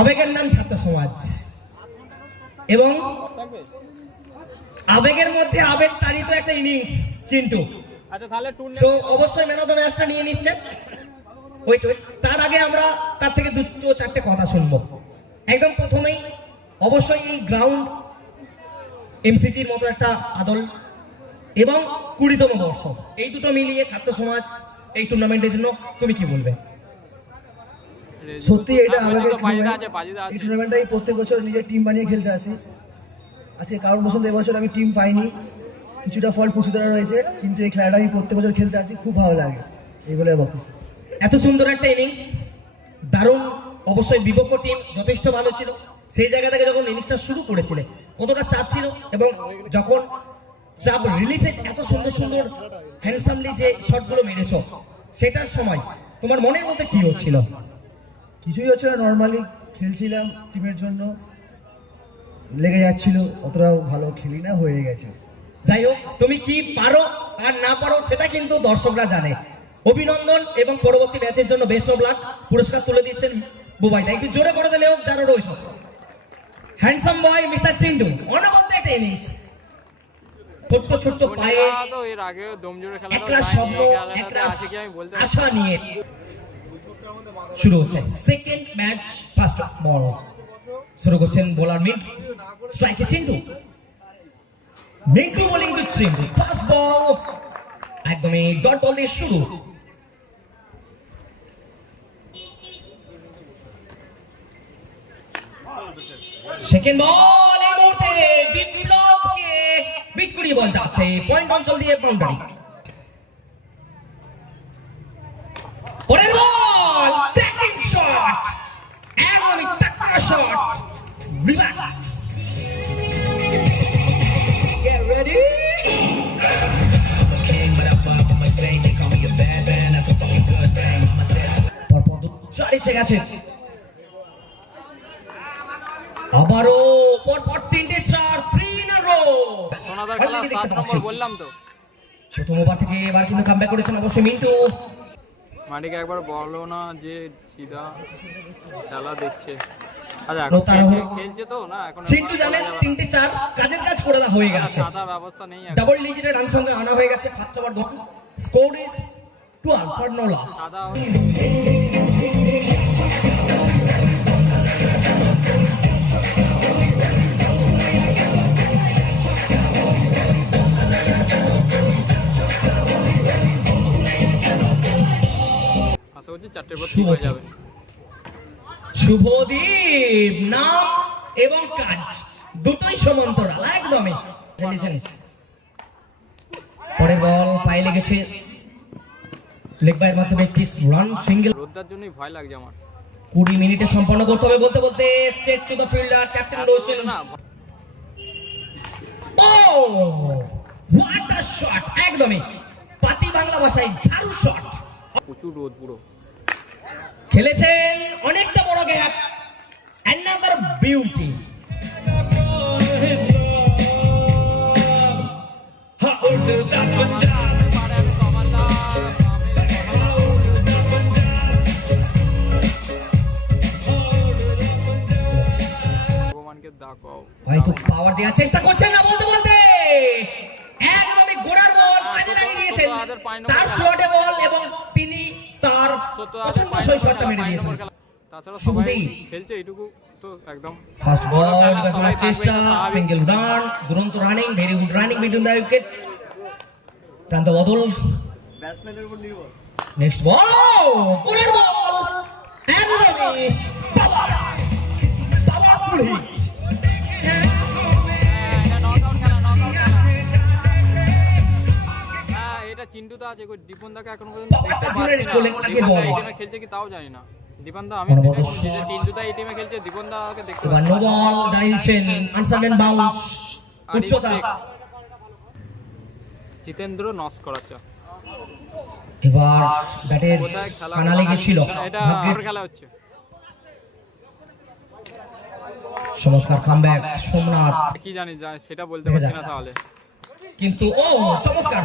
আবেগের নাম ছাত্র সমাজ এবং আবেগের মধ্যে আবেগ তাড়িত একটা ইনিংস চিন্টু। আচ্ছা তাহলে সো অবশ্যই ম্যান অফ দ্য ম্যাচটা নিয়ে নিচ্ছেন। ওয়েট তার আগে আমরা তার থেকে দুটো চারটে কথা শুনবো। একদম প্রথমেই অবশ্যই এই গ্রাউন্ড এমসিজির মতো একটা আদল এবং 20তম বর্ষ, এই দুটো মিলিয়ে ছাত্র সমাজ এই টুর্নামেন্টের জন্য তুমি কি বলবে? সত্যি এটা আমাদের এই টুর্নামেন্টটাই প্রত্যেক বছর নিজের টিম বানিয়ে খেলতে আসি। আজকে কারণ বসন্ত এবছর আমি টিম পাইনি, কিছুটা ফল প্রচুরতা রয়েছে, কিন্তু এই খেলাটা আমি প্রত্যেক বছর খেলতে আসি, খুব ভালো লাগে এই বলে বলতেছি। এত সুন্দর একটা ইনিংস, দারুণ। অবশ্যই বিপক্ষ টিম যথেষ্ট ভালো ছিল। সেই জায়গা থেকে যখন ইনিংসটা শুরু করেছিলে কতটা চাপ ছিল, এবং যখন চাপ রিলিজে এত সুন্দর সুন্দর হ্যান্ডসামলি যে শটগুলো মেরেছ সেটার সময় তোমার মনের মধ্যে কি হচ্ছিল? কিছুই হচ্ছে না, নর্মালি খেলছিলাম টিমের জন্য, লেগে যাচ্ছিল, অতটাও ভালো খেলি না, হয়ে গেছে। যাই হোক, তুমি কি পারো আর না পারো সেটা কিন্তু দর্শকরা জানে। অভিনন্দন এবং পরবর্তী ম্যাচের জন্য বেস্ট অফ লাক। পুরস্কার তুলে দিচ্ছেন বুবাইদা, একটু জোরে করে দিলে হোক যারও রয়েছে। হ্যান্ডসাম বয় মিস্টার চিন্টু, অনবদ্য একটা ইনিংস, ছোট্ট ছোট্ট পায়ে এর আগে দমজোরে খেলা একটা স্বপ্ন, একটা আশা নিয়ে শুরু হচ্ছে সেকেন্ড ম্যাচ। ফার্স্ট বল শুরু করছেন বোলার মিন্টু, স্ট্রাইকে Chintu, Mintu bowling to Chintu. First ball একদমই ডট বল দিয়ে শুরু। সেকেন্ড বল এই মুহূর্তে বিপ্লবকে বিট করিয়ে বল যাচ্ছে পয়েন্ট অঞ্চল দিয়ে বাউন্ডারি। পরের বল ট্যাকিং শট, একদমই টাকা শট, রিভার্স। Get ready. পরপর চারিছে গেছে, আবারও পরপর তিনটে চার, 3 in a row। সোনাদার খেলা 7 নম্বর বললাম তো। প্রথম ওভার থেকে এবার কিন্তু কামব্যাক করেছেন অবশ্যই মিন্টু। মাটিকে একবার বলো না যে সিধা খেলা দেখছে। আচ্ছা নো তাড়াহুড়ো খেলছে তো না এখন। চিন্টু জানেন 3টে 4 কাজের কাজ করে দেওয়া হয়ে গেছে, সাদা ব্যবস্থা নেই, ডাবল ডিজিটের রান সঙ্গে আনা হয়ে গেছে। First over gone, score is 12 for no loss. সাদা আশা করছি 4টের পর ঠিক হয়ে যাবে। শুভদীপ নাম এবং কাজ দুটোই সমান্তরাল একদমই। পরের বল পায়ে লেগেছে, লেগ বাইয়ের মাধ্যমে একটি রান সিঙ্গেল। রোদ্দার জন্যই ভয় লাগছে আমার। 20 মিনিটে সম্পন্ন করতে হবে বলতে বলতে straight to the fielder captain Roshan. না ও হোয়াট আ শট, একদমই পাতি বাংলা ভাষায় ঝাড়ু শট। প্রচুর রোদ পুরো। খেলেছেন অনেকটা বড় গ্যাপ, অ্যানাদার বিউটি। ভগবানকে ডাকাও, হয়তো পাওয়ার দেওয়ার চেষ্টা করছেন না বলতে বলতে একদমই গোড়ার বল কাজে লাগিয়ে দিয়েছেন। তার স্লটে বল এবং তিনি তার পছন্দসই শটটা মেরে দিয়েছেন। তাছাড়া সবাই খেলছে এইটুকু তো একদম। ফার্স্ট বল করার চেষ্টা, সিঙ্গেল রান, দুরন্ত running, very good running between the wickets. প্রান্ত বদল, ব্যাটসম্যানের উপর নির্ভর। নেক্সট বল গোড়ার বল, একদমই পাওয়ারফুল হিট। এটা চিন্টু তো আছে, দীপন দাকে এখনো পর্যন্ত দেখতে পাচ্ছি না। এই টিমে খেলছে কি তাও জানি না। দীপন দা আমি চিন্টু দা এই টিমে খেলছে, দীপন দাকে দেখতে পাচ্ছি না। নো বল জানিয়েছেন, আনসার্টেন বাউন্স, উচ্চতা। জিতেন্দ্র নস করাচ্ছে। এবার ব্যাটের কানালে গেছিল, এটা খেলা হচ্ছে। চমৎকার কামব্যাক সোমনাথ। কি জানি সেটা বলতে পারছি না তাহলে, কিন্তু ও চমৎকার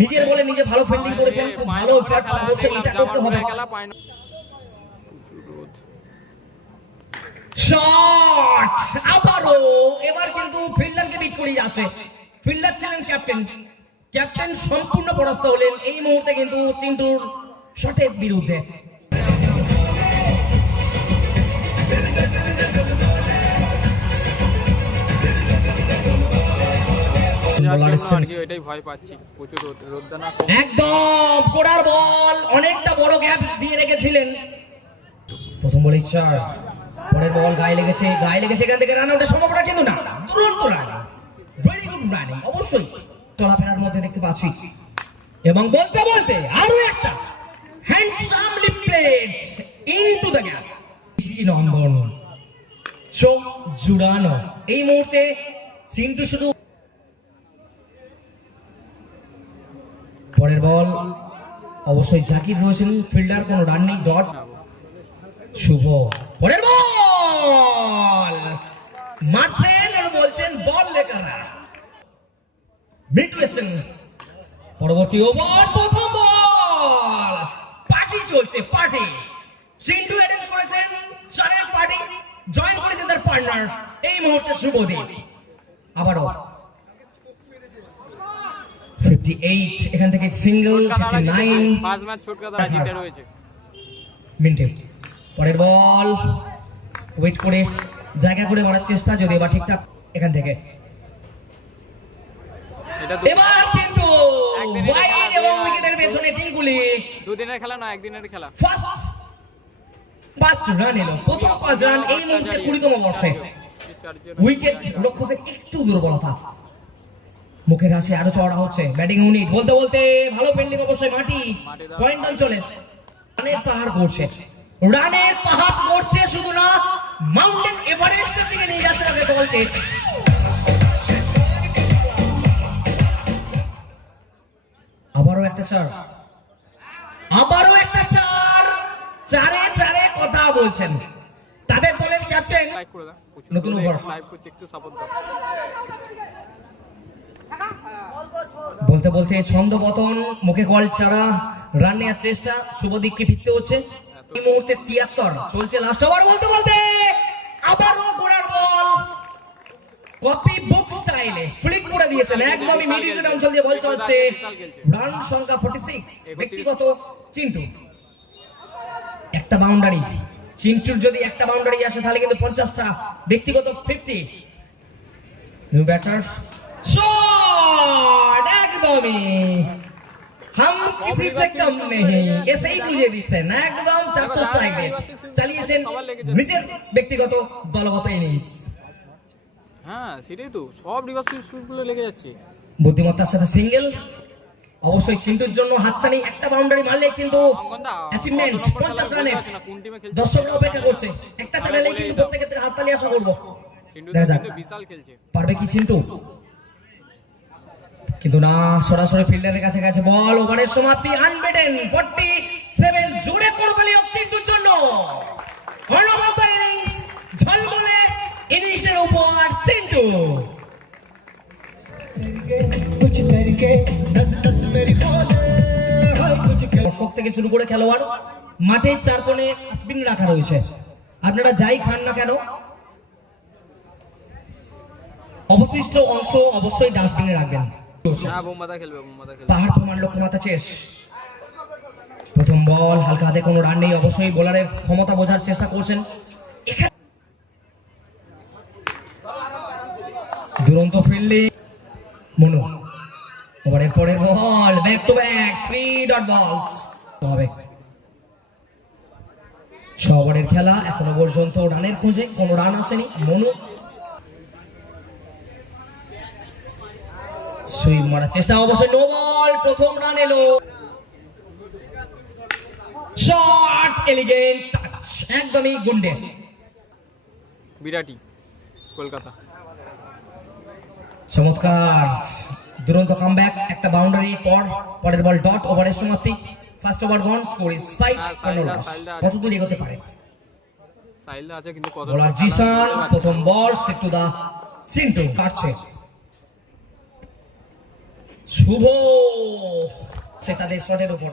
নিজের বলে নিজে ভালো ফিল্ডিং করেছেন, খুব ভালো শট, অবশ্যই এটা করতে হবে। শট আবারও, এবার কিন্তু ফিল্ডারকে বিট করে যাচ্ছে। ফিল্ডার ছিলেন ক্যাপ্টেন, ক্যাপ্টেন সম্পূর্ণ পরাস্ত হলেন এই মুহূর্তে কিন্তু চিন্টুর শটের বিরুদ্ধে। এটাই ভয় পাচ্ছি, প্রচুর রোদদানা। একদম কোড়ার বল, অনেকটা বড় গ্যাপ দিয়ে রেখেছিলেন। প্রথম বলেই 4, পরের বল গায়ে লেগেছে, এখান থেকে রান আউটের সম্ভাবনা কিন্তু না। দুরন্ত রান, ভেরি গুড রানিং, অবশ্যই চলাফেরার মধ্যে দেখতে পাচ্ছি। এবং বলতে বলতে আরো একটা হ্যান্ডসামলি প্লেড ইনটু দ্য গ্যাপ। নন্দন চোখ জুড়ানো এই মুহূর্তে চিন্টু শুধু। পরের বল অবশ্যই জাকির রয়েছেন ফিল্ডার, কোনো রান নেই, ডট। শুভ পরের বল মারছেন আর বলছেন বল লেখারা। মিড ওয়েস্টার্ন পরবর্তী ওভার, প্রথম বল, পার্টি চলছে, পার্টি। চিন্টু অ্যারেঞ্জ করেছেন 4 পার্টি, জয়েন করেছেন তার পার্টনার এই মুহূর্তে শুভদীপ। আবারও 58, এখান থেকে সিঙ্গেল 59, 5 ম্যাচ ছোটকা দ্বারা জিতে রয়েছে। মিনিটে পরের বল ওয়েট করে জায়গা করে মারার চেষ্টা, যদি এবার ঠিকঠাক এখান থেকে। এবার কিন্তু ওয়াইড এবং উইকেটের পেছনে টিঙ্কুলি। দুদিনের খেলা না, একদিনের খেলা। ফার্স্ট 5 রান এলো, প্রথম 5 রান এই মুহূর্তে 20তম বর্ষে। উইকেট রক্ষকের একটু দুর্বলতা, মুখের হাসি আরো চওড়া হচ্ছে। ব্যাটিং ইউনিট বলতে বলতে ভালো ফিল্ডিং, অবশ্যই মাটি পয়েন্ট অঞ্চলে রানের পাহাড় করছে, রানের পাহাড় করছে, শুধু না মাউন্টেন এভারেস্টের দিকে নিয়ে যাচ্ছে তাদের দলকে। আবারও একটা 4, আবারও একটা 4, 4-এ কথা বলছেন তাদের দলের ক্যাপ্টেন। লাইক করে দাও, নতুন ওভার লাইভ করছে, একটু সাপোর্ট দাও। বলতে বলতে ছন্দপতন, মুখে কল ছাড়া রান নেওয়ার চেষ্টা, শুভদীপকে ফিরতে হচ্ছে। এই মুহূর্তে 73 চলছে লাস্ট ওভার, বলতে বলতে আবারও গোড়ার বল কপি বুক স্টাইলে ফ্লিক করে দিয়েছেন, একদমই মিডল অঞ্চল দিয়ে বল চলছে। রান সংখ্যা 46, ব্যক্তিগত চিন্টু। একটা বাউন্ডারি, চিন্টুর যদি একটা বাউন্ডারি আসে তাহলে কিন্তু 50টা, ব্যক্তিগত 50। নিউ ব্যাটার शॉट एकदमই हम किसी से कम नहीं, এসেই বুঝিয়ে দিচ্ছেন একদম 400 স্ট্রাইক রেট চালিয়েছেন নিজের ব্যক্তিগত দলগত ইনিংস। হ্যাঁ সেটাই তো, সব রিভার্স সুইপগুলো লেগে যাচ্ছে। বুদ্ধিমত্তার সাথে সিঙ্গেল, অবশ্যই চিন্টুর জন্য হাতছানি, একটা বাউন্ডারি মারলে কিন্তু অ্যাচিভমেন্ট 50 রানের। দর্শকরা অপেক্ষা করছে, একটা চ্যানেলে কিন্তু প্রত্যেকের থেকে হাততালি আশা করব। দেখা যাক বিশাল খেলছে, পারবে কি চিন্টু, কিন্তু না, সরাসরি ফিল্ডারের কাছে গেছে বল। ওভারের সমাপ্তি আনবেটেন 47, জোরে করতালি চিন্টুর জন্য। অনবদ্য ইনিংস, ঝলমলে ইনিংসের উপর চিন্টু। দর্শক থেকে শুরু করে খেলোয়াড়, মাঠের 4 কোণে ডাস্টবিন রাখা রয়েছে, আপনারা যাই খান না কেন অবশিষ্ট অংশ অবশ্যই ডাস্টবিনে রাখবেন। হ্যাঁ বোমবাদা খেলবে, বোমবাদা খেলবে। পাহাড় প্রমাণ লক্ষ্যমাত্রা চেস। প্রথম বল হালকা হাতে, কোনো রান নেই, অবশ্যই বোলারের ক্ষমতা বোঝার চেষ্টা করছেন। দুরন্ত ফিল্ডিং মনু। ওভারের পরের বল, ব্যাক টু ব্যাক 3 ডট বলস হবে। 6 ওভারের খেলা, এখনো পর্যন্ত রানের খোঁজে কোনো রান আসেনি। মনু সুইং মারার চেষ্টা, অবশ্যই নো বল, প্রথম রান এলো। শট এলিগেন্ট টাচ, একদমই গুন্ডে। বিরাটি কলকাতা, চমৎকার দুরন্ত কামব্যাক, একটা বাউন্ডারি পর পরের বল ডট। ওভারের সমাপ্তি, first over gone, score is 5, কোনো লস। কত দূর এগোতে পারে সাইলদা আছে কিন্তু কত। বোলার জিসান, প্রথম বল সেট টু দা চিন্টু, কাটছে শুভ, সে তাদের শটের উপর।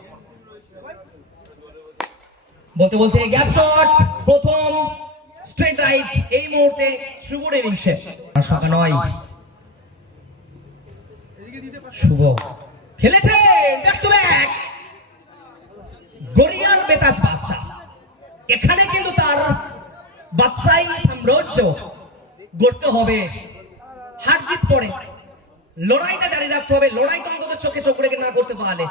বলতে বলতে গ্যাপ শট, প্রথম স্ট্রেট রাইট এই মুহূর্তে শুভর ইনিংসে শকা নয়। শুভ খেলেছে ব্যাক টু ব্যাক, গড়িয়ার বেতাজ বাদশা। এখানে কিন্তু তার বাদশাই সাম্রাজ্য গড়তে হবে, হার জিত পরে লড়াইটা জারি রাখতে হবে, লড়াইটা অন্তত চোখে চোখ রেখে না করতে পারলে।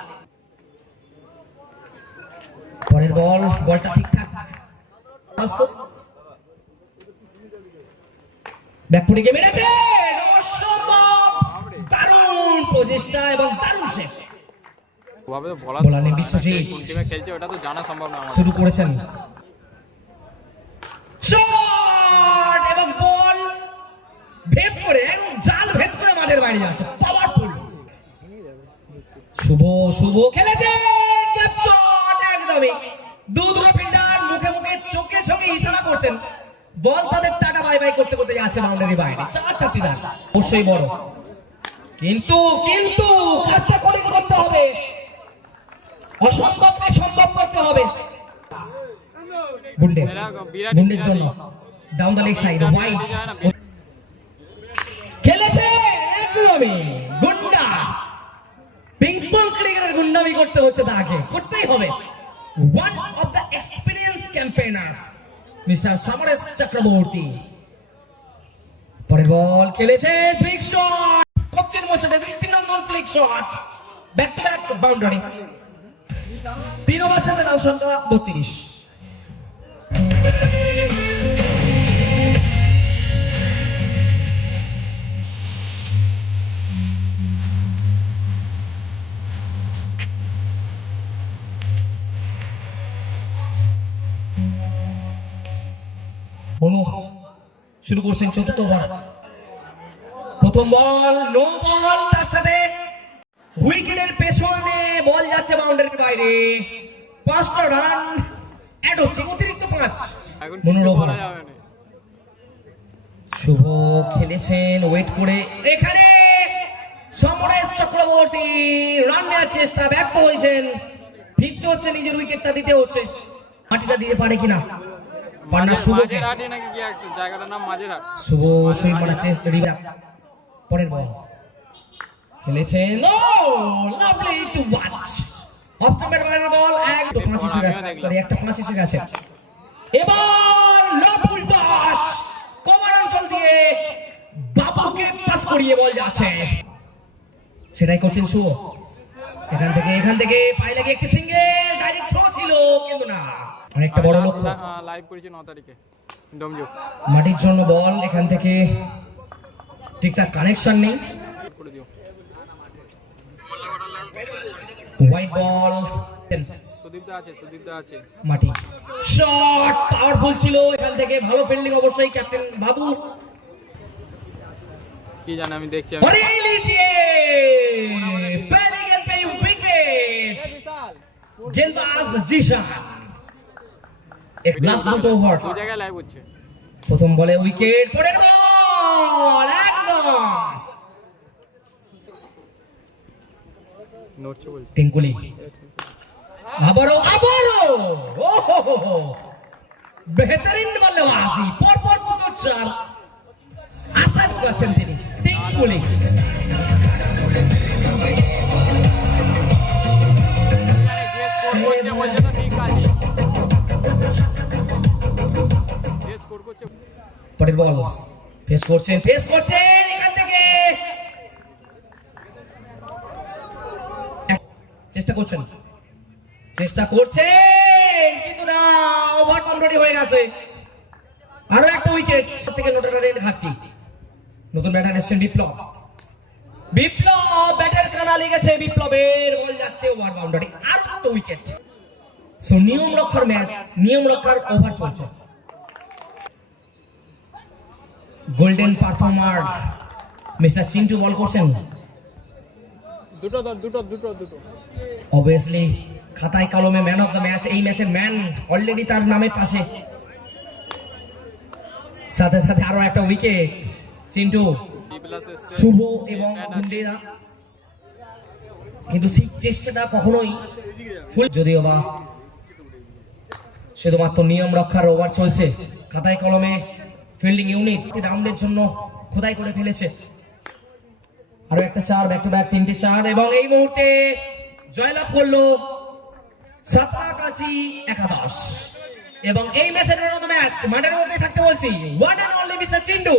পরের বলটা ঠিকঠাক ব্যাকফুটে গিয়ে মেরেছে, অসম্ভব দারুণ প্রচেষ্টা এবং দারুণ শেষ। ওভাবে তো বলা বোলার নেই বিশ্বজিৎ, কোন টিমে খেলছে ওটা তো জানা সম্ভব না আমাদের। শুরু করেছেন শট এবং বল ভেদ করে একদম জাল ভেদ করে মাঠের বাইরে যাচ্ছে, পাওয়ারফুল। শুভ খেলেছে শট, একদমই দুটো ফিল্ডার মুখে মুখে চোখে চোখে ইশারা করছেন, বল তাদের টাটা বাই বাই করতে করতে যাচ্ছে বাউন্ডারি বাইরে। 4-4টি রান অবশ্যই বড়, কিন্তু কাজটা কঠিন করতে হবে, অসম্ভবকে সম্ভব করতে হবে। গুন্ডের জন্য down the leg side wide খেলেছে, একদমই গুন্ডা। পিং পং ক্রিকেটের গুন্ডামি করতে হচ্ছে, তাকে করতেই হবে। One of the experience campaigner mister Samaresh Chakraborty. পরের বল খেলেছে, বিগ শট, কপচির মোচনে 16 run flick shot, back to back boundary. 3 over সাথে রান সংখ্যা 32। শুরু করছেন চতুর্থ ওভার, প্রথম বল নো বল, তার সাথে উইকেটের পেছনে বল যাচ্ছে বাউন্ডারির বাইরে। 5টা রান অ্যাড হচ্ছে, অতিরিক্ত 5। এখন কিছু বলা যাবে না। শুভ খেলেছেন ওয়েট করে, এখানে সমরেশ চক্রবর্তী রান নেওয়ার চেষ্টা ব্যর্থ হয়েছেন, ফিরতে হচ্ছে, নিজের উইকেটটা দিতে হচ্ছে। মাটিটা দিতে পারে কিনা পান্না শুভকে। মাঝেরহাটই নাকি কি একটা জায়গাটার নাম মাঝেরহাট। শুভ সুইং মারার চেষ্টা, পরের বল খেলেছেন, no lovely to watch. Off স্টাম্পের বাইরের বল, একটা 5 এসে গেছে, সরি একটা 5 এসে গেছে। এবার লাভলি টস, কভার অঞ্চল দিয়ে বাবুকে পাস করিয়ে বল যাচ্ছে, সেটাই করছেন শুভ। এখান থেকে পায়ে লাগে একটি সিঙ্গেল, ডাইরেক্ট থ্রো ছিল কিন্তু না, অনেকটা বড় লক্ষ্য। লাইভ করেছি 9 তারিখে ডমজু। মাটির জন্য বল, এখান থেকে ঠিকঠাক কানেকশন নেই, করে দিও। হোয়াইট বল, সুদীপ দা আছে। মাটি শট পাওয়ারফুল ছিল, এখান থেকে ভালো ফিল্ডিং অবশ্যই ক্যাপ্টেন বাবু। কি জানি আমি দেখছি। और ये लीजिए पहले गेंद पे विकेट, गेंदबाज जीशान। एक लास्ट দুটো ওভার, দু জায়গায় লাইভ হচ্ছে। প্রথম বলে উইকেট, পরের বল একদম নড়ছে বল। টিঙ্কুলি আবারও ওহো বেহতরিন বল্লেবাজি, পরপর দুটো চার আশা করছেন তিনি। টিঙ্কুলি যে স্কোর করছে বলছে তো ঠিক আছে। যে স্কোর করছে। পরের বল ফেস করছেন এখান থেকে চেষ্টা করছেন কিন্তু না, ওভার বাউন্ডারি হয়ে গেছে। আরো একটা উইকেট থেকে নোটারের ঘাটতি। নতুন ব্যাটার এসেছেন বিপ্লব ব্যাটের কানা লেগেছে, বিপ্লবের বল যাচ্ছে ওভার বাউন্ডারি, আরো একটা উইকেট। সো নিয়ম রক্ষার ওভার চলছে। গোল্ডেন পারফর্মার মিস্টার চিন্টু বল করছেন। দুটো অবভিয়াসলি খাতায় কলমে ম্যান অফ দ্য ম্যাচ, এই ম্যাচের ম্যান অলরেডি তার নামের পাশে, সাথে সাথে আরো একটা উইকেট। চিন্টু, শুভ এবং গুন্ডেরা কিন্তু সেই চেষ্টাটা কখনোই ফুল, যদিও বা শুধুমাত্র নিয়ম রক্ষার ওভার চলছে। খাতায় কলমে ফিল্ডিং ইউনিট রাউন্ডের জন্য খোদাই করে ফেলেছে। আরো একটা 4 ব্যাক টু ব্যাক 3টে 4 এবং এই মুহূর্তে জয়লাভ করলো সাঁতরাগাছি একাদশ এবং এই ম্যাচের ম্যান অফ দ্য ম্যাচ মাঠের মধ্যে থাকতে বলছি one and only mister Chintu.